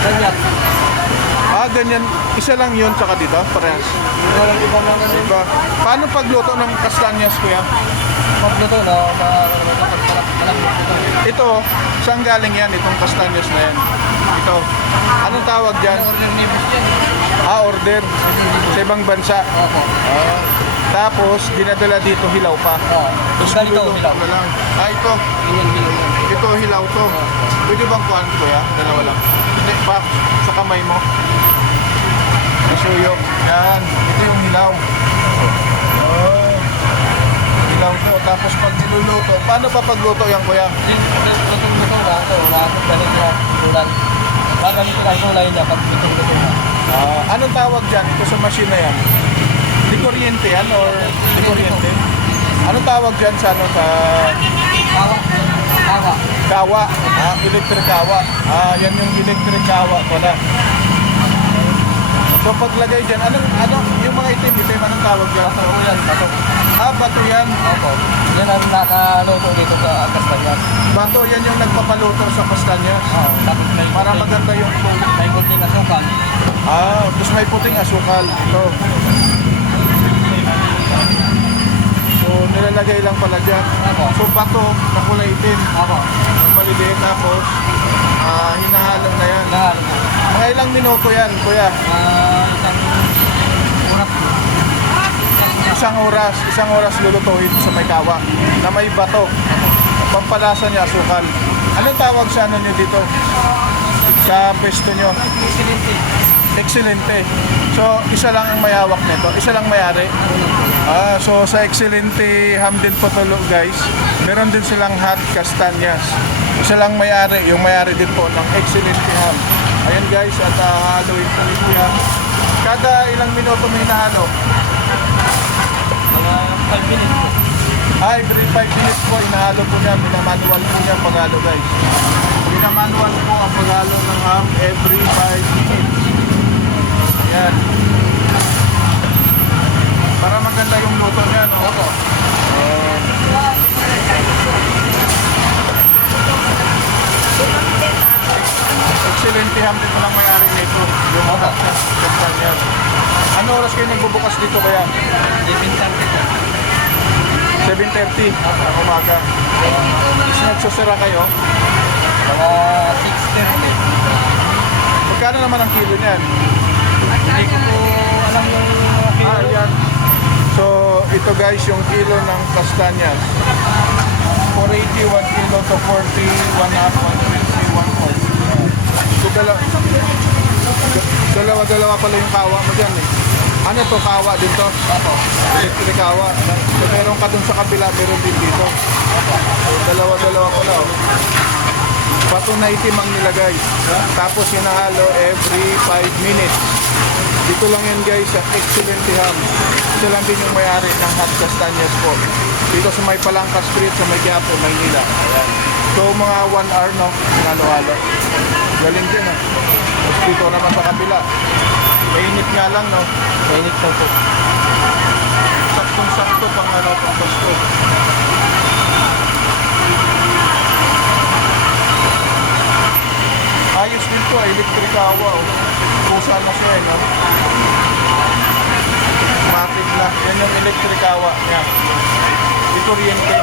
Ganyan. Ah, ganyan. Isa lang yun, tsaka dito, parehas. Walang iba naman yun. Diba? Paano pagluto ng kastanyas, kuya? Pagluto, no? Ito, saan galing yan, itong kastanyas na yan? Ito. Anong tawag dyan? Order ni Boss yan. Ah, order. Sa ibang bansa. Opo. Ah. Tapos, dinadala dito, hilaw pa. Oo. Tapos, Ganito, niluluto hilaw. na lang. Ah, ito. Ganyan, hilaw yan. Ito, hilaw to. Pwede bang kuhan, kuya? Dalawa lang. Hindi, pa. Sa kamay mo. Nasuyo. Yan. Ito yung hilaw. Oh. Hilaw to. Tapos, pag niluluto, paano pa pagluto yan, kuya? Lutong-luto na ito. Nakakot ka rin yung ulan. Gagamit lang kulay niya pag lutong-luto na. Ah, anong tawag dyan? Ito sa machine na yan? Di kuryente yan or di kuryente? Anong tawag dyan sa ano sa Kawa. Kawa. kawa? Ah, electric kawa. Ah, yan yung electric kawa pala. So paglagay dyan, ano yung mga itim, anong tawag dyan? Bato ko yan. Bato. Ah, bato yan. Opo. Yan ang nakaluto dito sa Castanhas. Bato yan yung nagpapaluto sa kastanyas. Oo. Tapos may Para maganda yung may kunting asukal. ah, tapos may puting asukal. Ito. So nilalagay lang pala dyan. Opo. So bato na kulay itim. Opo. Ang maliliit tapos hinahalo na yan. Yan. Mga ilang minuto yan, kuya? Isang oras lulutuin sa may kawa na may bato. Pampalasa niya, asukal. Anong tawag sa ano nyo dito? Sa pwesto nyo? Excelente. So, isa lang ang mayawak nito. Isa lang may-ari. Ah, so sa Excelente Ham din po to, guys. Meron din silang hot castanyas. Isa lang may-ari. Yung may-ari din po ng Excelente Ham. Ayan guys, at haluin po nito yan. Kada ilang minuto may nahalo? Mga 5 minutes. Ah, every 5 minutes po, inahalo po niya. Minamanual po niya ang paghalo, guys. Minamanual po ang paghalo ng ham every 5 minutes. Ayan. Para maganda yung luto niya, no? Opo. Excelente ham dito lang may-ari nito. Yung mga kastanyas. Ano oras kayo nagbubukas dito kaya? 7:30 ng umaga. Is nagsusira kayo? Mga 6:30. Magkano naman ang kilo niyan? Hindi ko po alam yung mga kilo. Ah, yan. So, ito guys, yung kilo ng kastanyas. 480, 1 kilo to 40, 1 half, 120, 1 fourth. So, dalawa pala yung kawa mo dyan eh. Ano to, kawa din to? Opo. Electric kawa. So, meron ka dun sa kabila, meron din dito. So, dalawa pala oh. Bato na itim ang nilagay. Tapos hinahalo every 5 minutes. Dito lang yan guys, sa Excelente Ham. Ito lang din yung may-ari ng hot castanyas po. Dito sa may Palangka Street, sa may Quiapo, Maynila. Ayan. So mga 1 hour no, halo-halo. Galing din ah. Tapos dito naman sa kabila. Mainit nga lang no. Mainit lang po. Saktong-sakto pang ano, pang Pasko. Ayos din to, electric kawa oh. Pusa na siya eh, no? Matic na. Yan yung electric kawa niya. Di kuryente.